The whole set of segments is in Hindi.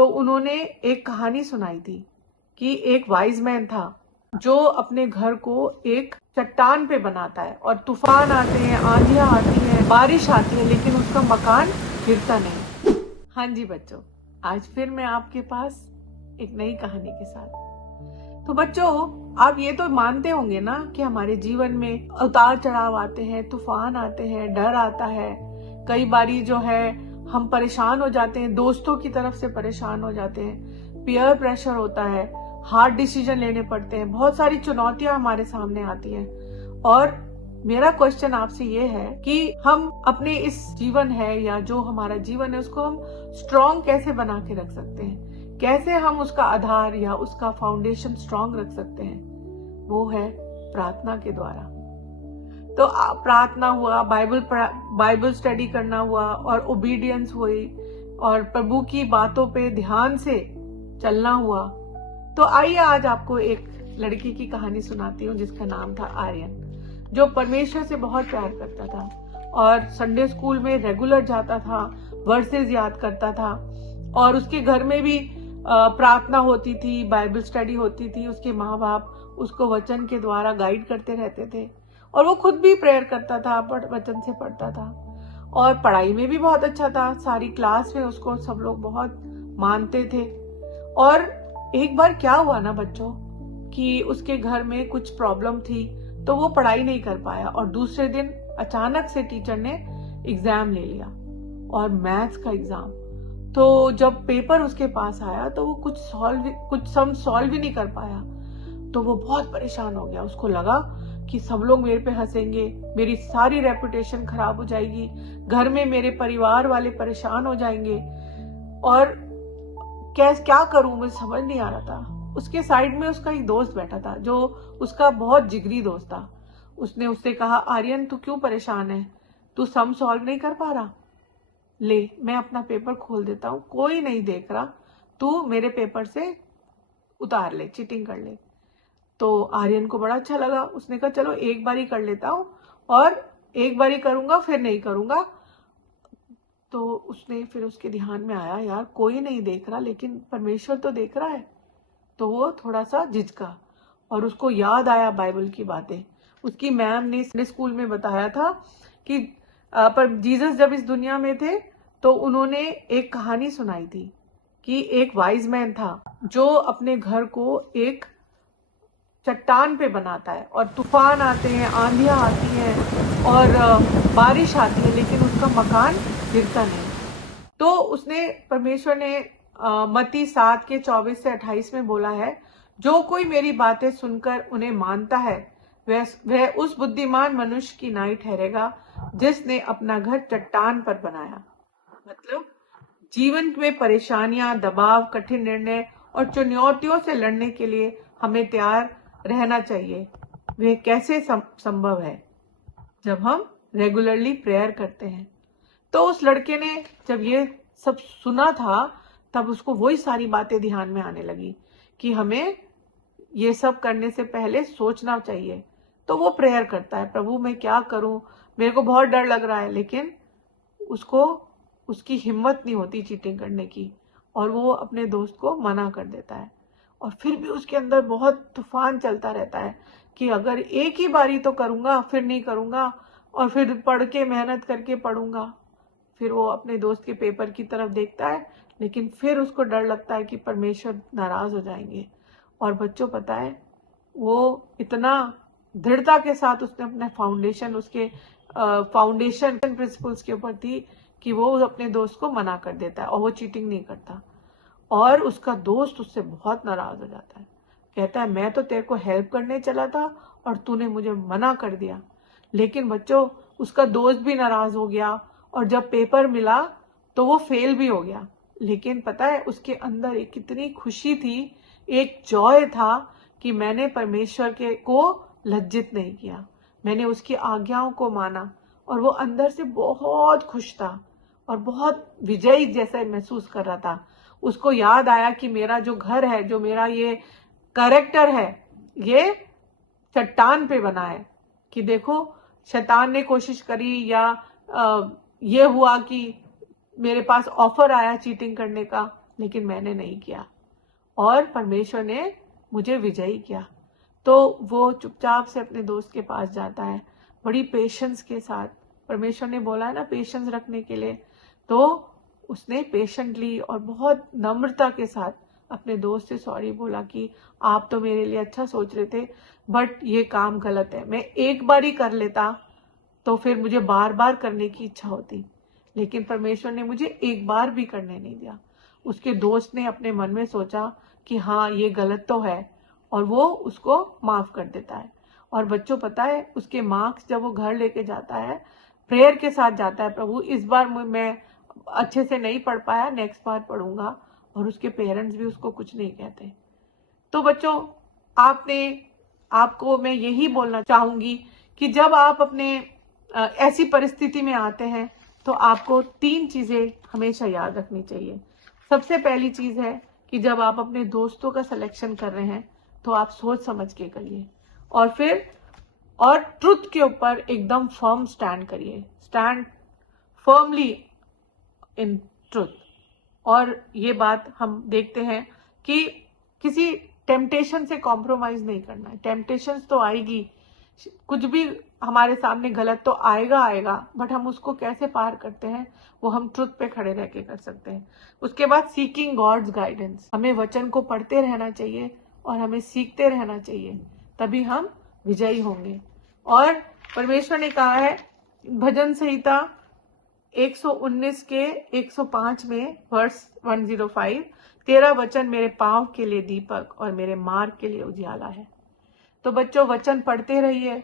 तो उन्होंने एक कहानी सुनाई थी कि एक वाइज मैन था जो अपने घर को एक चट्टान पे बनाता है और तूफान आते हैं, आंधियां आती हैं, बारिश आती है, लेकिन उसका मकान गिरता नहीं। हाँ जी बच्चों, आज फिर मैं आपके पास एक नई कहानी के साथ। तो बच्चों, आप ये तो मानते होंगे ना कि हमारे जीवन में उतार चढ़ाव आते हैं, तूफान आते हैं, डर आता है। कई बारी जो है हम परेशान हो जाते हैं, दोस्तों की तरफ से परेशान हो जाते हैं, पीयर प्रेशर होता है, हार्ड डिसीजन लेने पड़ते हैं, बहुत सारी चुनौतियां हमारे सामने आती हैं। और मेरा क्वेश्चन आपसे ये है कि हम अपने इस जीवन है या जो हमारा जीवन है उसको हम स्ट्रॉन्ग कैसे बना के रख सकते हैं, कैसे हम उसका आधार या उसका फाउंडेशन स्ट्रॉन्ग रख सकते हैं। वो है प्रार्थना के द्वारा। तो प्रार्थना हुआ, बाइबल स्टडी करना हुआ और ओबीडियंस हुई और प्रभु की बातों पे ध्यान से चलना हुआ। तो आइए आज आपको एक लड़की की कहानी सुनाती हूँ जिसका नाम था आर्यन, जो परमेश्वर से बहुत प्यार करता था और संडे स्कूल में रेगुलर जाता था, वर्सेस याद करता था और उसके घर में भी प्रार्थना होती थी, बाइबल स्टडी होती थी। उसके माँ बाप उसको वचन के द्वारा गाइड करते रहते थे और वो खुद भी प्रेयर करता था, वचन से पढ़ता था और पढ़ाई में भी बहुत अच्छा था। सारी क्लास में उसको सब लोग बहुत मानते थे। और एक बार क्या हुआ ना बच्चों कि उसके घर में कुछ प्रॉब्लम थी, तो वो पढ़ाई नहीं कर पाया और दूसरे दिन अचानक से टीचर ने एग्जाम ले लिया और मैथ्स का एग्जाम। तो जब पेपर उसके पास आया तो वो कुछ सम सॉल्व ही नहीं कर पाया। तो वो बहुत परेशान हो गया। उसको लगा कि सब लोग मेरे पे हंसेंगे, मेरी सारी रेपुटेशन खराब हो जाएगी, घर में मेरे परिवार वाले परेशान हो जाएंगे और क्या करूं, मुझे समझ नहीं आ रहा था। उसके साइड में उसका एक दोस्त बैठा था जो उसका बहुत जिगरी दोस्त था। उसने उससे कहा, आर्यन तू क्यों परेशान है, तू सम सॉल्व नहीं कर पा रहा, ले मैं अपना पेपर खोल देता हूँ, कोई नहीं देख रहा, तू मेरे पेपर से उतार ले, चीटिंग कर ले। तो आर्यन को बड़ा अच्छा लगा। उसने कहा चलो एक बार ही कर लेता हूँ और एक बार ही करूंगा, फिर नहीं करूंगा। तो उसने फिर उसके ध्यान में आया, यार कोई नहीं देख रहा लेकिन परमेश्वर तो देख रहा है। तो वो थोड़ा सा झिझका और उसको याद आया बाइबल की बातें। उसकी मैम ने स्कूल में बताया था कि पर जीसस जब इस दुनिया में थे तो उन्होंने एक कहानी सुनाई थी कि एक वाइज मैन था जो अपने घर को एक चट्टान पे बनाता है और तूफान आते हैं, आंधियां आती हैं और बारिश आती है, लेकिन उसका मकान गिरता नहीं। तो उसने परमेश्वर ने मत्ती 7 के 24 से 28 में बोला है, जो कोई मेरी बातें सुनकर उन्हें मानता है वह उस बुद्धिमान मनुष्य की नाई ठहरेगा जिसने अपना घर चट्टान पर बनाया। मतलब जीवन में परेशानियां, दबाव, कठिन निर्णय और चुनौतियों से लड़ने के लिए हमें तैयार रहना चाहिए। वह कैसे संभव है? जब हम रेगुलरली प्रेयर करते हैं। तो उस लड़के ने जब ये सब सुना था तब उसको वही सारी बातें ध्यान में आने लगी कि हमें ये सब करने से पहले सोचना चाहिए। तो वो प्रेयर करता है, प्रभु मैं क्या करूं, मेरे को बहुत डर लग रहा है, लेकिन उसको उसकी हिम्मत नहीं होती चीटिंग करने की और वो अपने दोस्त को मना कर देता है। और फिर भी उसके अंदर बहुत तूफान चलता रहता है कि अगर एक ही बारी तो करूंगा, फिर नहीं करूंगा और फिर पढ़ के मेहनत करके पढ़ूंगा। फिर वो अपने दोस्त के पेपर की तरफ देखता है, लेकिन फिर उसको डर लगता है कि परमेश्वर नाराज हो जाएंगे। और बच्चों पता है, वो इतना दृढ़ता के साथ उसने अपने उसके फाउंडेशन प्रिंसिपल्स के ऊपर थी कि वो अपने दोस्त को मना कर देता है और वो चीटिंग नहीं करता। और उसका दोस्त उससे बहुत नाराज हो जाता है, कहता है मैं तो तेरे को हेल्प करने चला था और तूने मुझे मना कर दिया। लेकिन बच्चों, उसका दोस्त भी नाराज हो गया और जब पेपर मिला तो वो फेल भी हो गया। लेकिन पता है उसके अंदर एक कितनी खुशी थी, एक जॉय था कि मैंने परमेश्वर के को लज्जित नहीं किया, मैंने उसकी आज्ञाओं को माना। और वो अंदर से बहुत खुश था और बहुत विजयी जैसा महसूस कर रहा था। उसको याद आया कि मेरा जो घर है, जो मेरा ये कैरेक्टर है, ये चट्टान पे बना है। कि देखो, शैतान ने कोशिश करी या ये हुआ कि मेरे पास ऑफर आया चीटिंग करने का, लेकिन मैंने नहीं किया और परमेश्वर ने मुझे विजयी किया। तो वो चुपचाप से अपने दोस्त के पास जाता है, बड़ी पेशेंस के साथ। परमेश्वर ने बोला है ना पेशेंस रखने के लिए, तो उसने पेशेंटली और बहुत नम्रता के साथ अपने दोस्त से सॉरी बोला कि आप तो मेरे लिए अच्छा सोच रहे थे, बट ये काम गलत है। मैं एक बार ही कर लेता तो फिर मुझे बार बार करने की इच्छा होती, लेकिन परमेश्वर ने मुझे एक बार भी करने नहीं दिया। उसके दोस्त ने अपने मन में सोचा कि हाँ ये गलत तो है, और वो उसको माफ कर देता है। और बच्चों पता है उसके मार्क्स जब वो घर लेके जाता है, प्रेयर के साथ जाता है, प्रभु इस बार मैं अच्छे से नहीं पढ़ पाया, नेक्स्ट बार पढ़ूंगा, और उसके पेरेंट्स भी उसको कुछ नहीं कहते। तो बच्चों आपको मैं यही बोलना चाहूंगी कि जब आप अपने ऐसी परिस्थिति में आते हैं तो आपको 3 चीजें हमेशा याद रखनी चाहिए। सबसे पहली चीज है कि जब आप अपने दोस्तों का सिलेक्शन कर रहे हैं तो आप सोच समझ के करिए, और ट्रुथ के ऊपर एकदम फर्म स्टैंड करिए, स्टैंड फर्मली इन ट्रुथ। और ये बात हम देखते हैं कि किसी टेम्पटेशन से कॉम्प्रोमाइज नहीं करना है। टेम्पटेशन तो आएगी, कुछ भी हमारे सामने गलत तो आएगा, बट हम उसको कैसे पार करते हैं वो हम ट्रुथ पे खड़े रह के कर सकते हैं। उसके बाद सीकिंग गॉड्स गाइडेंस, हमें वचन को पढ़ते रहना चाहिए और हमें सीखते रहना चाहिए, तभी हम विजयी होंगे। और परमेश्वर ने कहा है भजन संहिता 119 के 105 में वर्स 105, तेरा वचन मेरे पांव के लिए दीपक और मेरे मार्ग के लिए उजियाला है। तो बच्चों वचन पढ़ते रहिए,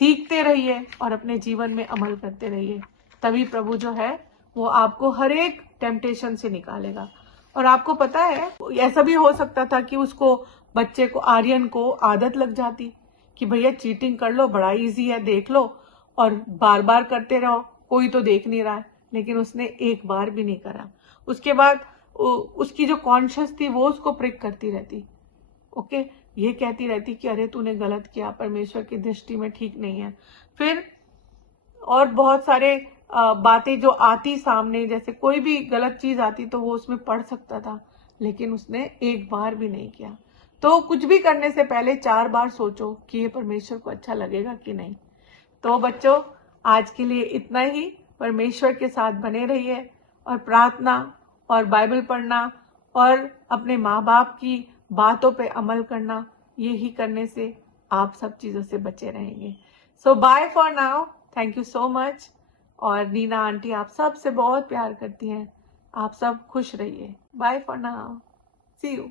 सीखते रहिए और अपने जीवन में अमल करते रहिए, तभी प्रभु जो है वो आपको हर एक टेम्पटेशन से निकालेगा। और आपको पता है ऐसा भी हो सकता था कि उसको बच्चे को, आर्यन को आदत लग जाती कि भैया चीटिंग कर लो, बड़ा इजी है, देख लो, और बार बार करते रहो, कोई तो देख नहीं रहा है। लेकिन उसने एक बार भी नहीं करा। उसके बाद उसकी जो कॉन्शियस थी वो उसको प्रिक करती रहती, ओके, ये कहती रहती कि अरे तूने गलत किया, परमेश्वर की दृष्टि में ठीक नहीं है। फिर और बहुत सारे बातें जो आती सामने, जैसे कोई भी गलत चीज आती तो वो उसमें पढ़ सकता था, लेकिन उसने एक बार भी नहीं किया। तो कुछ भी करने से पहले 4 बार सोचो कि ये परमेश्वर को अच्छा लगेगा कि नहीं। तो बच्चों आज के लिए इतना ही। परमेश्वर के साथ बने रहिए और प्रार्थना और बाइबल पढ़ना और अपने माँ बाप की बातों पे अमल करना, यही करने से आप सब चीजों से बचे रहेंगे। So bye for now, thank you so much. और नीना आंटी आप सब से बहुत प्यार करती हैं। आप सब खुश रहिए। Bye for now, see you.